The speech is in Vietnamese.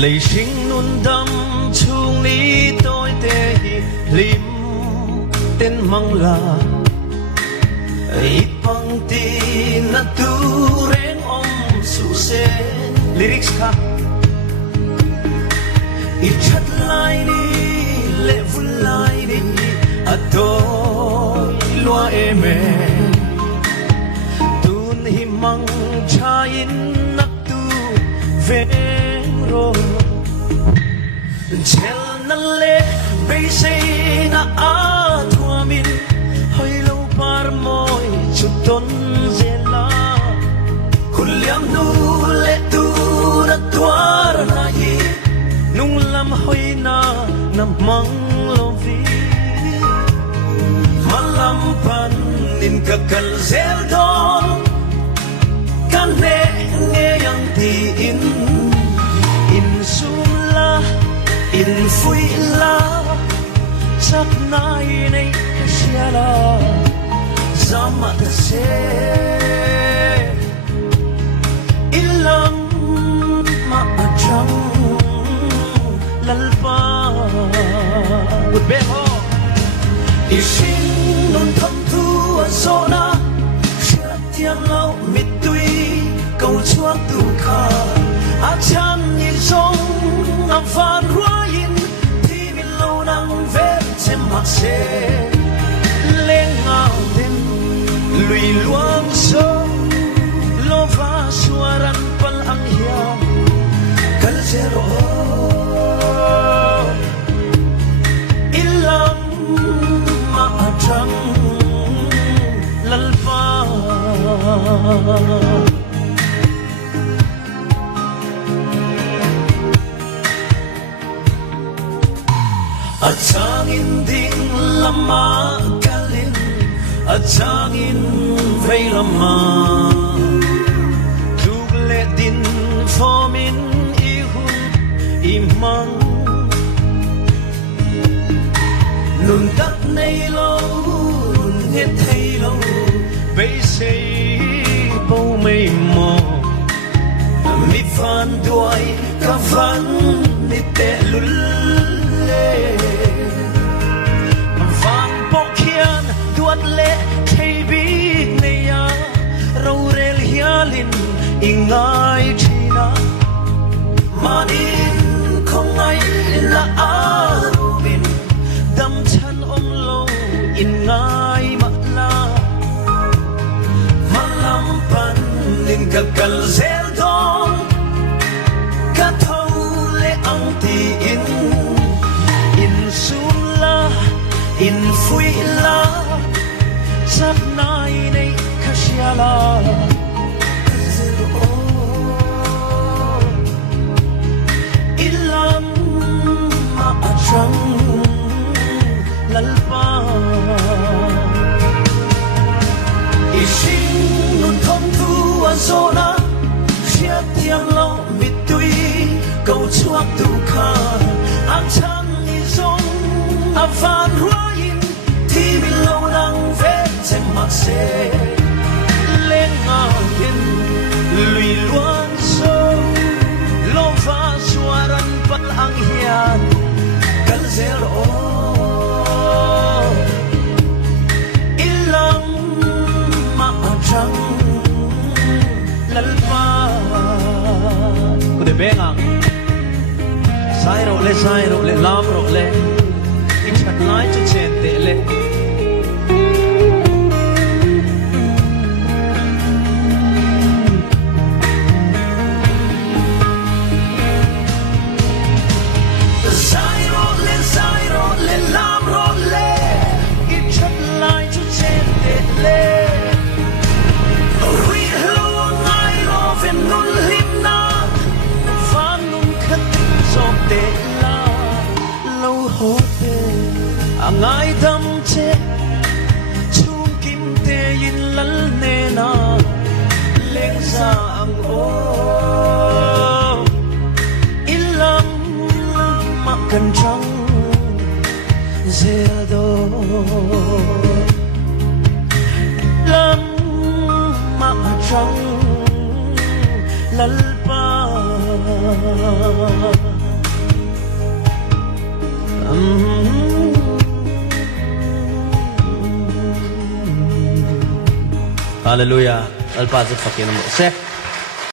lấy sinh nun đâm chung ní tôi tê lim tên mang là ipang tin na tu reng om su se lyrics ka ichat lai ni le vun lai ni atoi loa eme tun himang chain nak tu veng ro chel na le bay say na a thua min hơi lâu par môi chút ton zela kuliam nu le tu na tuar na hi nung lam hơi na nam mang lo vi malam pan in kakal zel don kan ne nge yang ti in sula in fui la chắc nay này sẽ là zaman se ilang maajang lalpa beho isin nun thâm thu zona chia tiang lau mit tui câu chuak tu kha a chan ni zong am van ruin thi min lâu nang ve xem mặc se lên ngao tin lùi luang so lo va suaran pal ang hiya kal zero ilang maajang lalpa atangin ding lama kalin atangin vei lama tugle din formin ihun imang nun dat nei lo nghe thấy lo bây say bầu mây mò mi phan đuôi ca van mi tê lul vang bok hian duat le thei bi neya ro rel hialin ingai thina manin không ai là arumin dam chan om lo in ngai ma la malam pan nin kakal zel don ka thau le ang ti in sula in fui la chắc nay này khasiala ilam maajang lalpa isin nun thom thu azona chia tiang lo mit tui câu chuak tu kha ang chan ni zong a van ruin thi min lâu nang ve xem mặc se lên ngang in lùi luang so lo va suaran pal ang hian kal zero ilang maajang lalpa kude bengang sai ro le lam ro le chat lai chu chen te le sai ro le lam ro le chat lai chu chen te le ri lo ngai ro ven nun lim na van nun khat so te la lâu ho te angai dam che chung kim te yin lal ne na leng sa ang o ilam ma kan chang zia do lam ma chang lalpa Hallelujah. Alpazit pakinom mo. Se.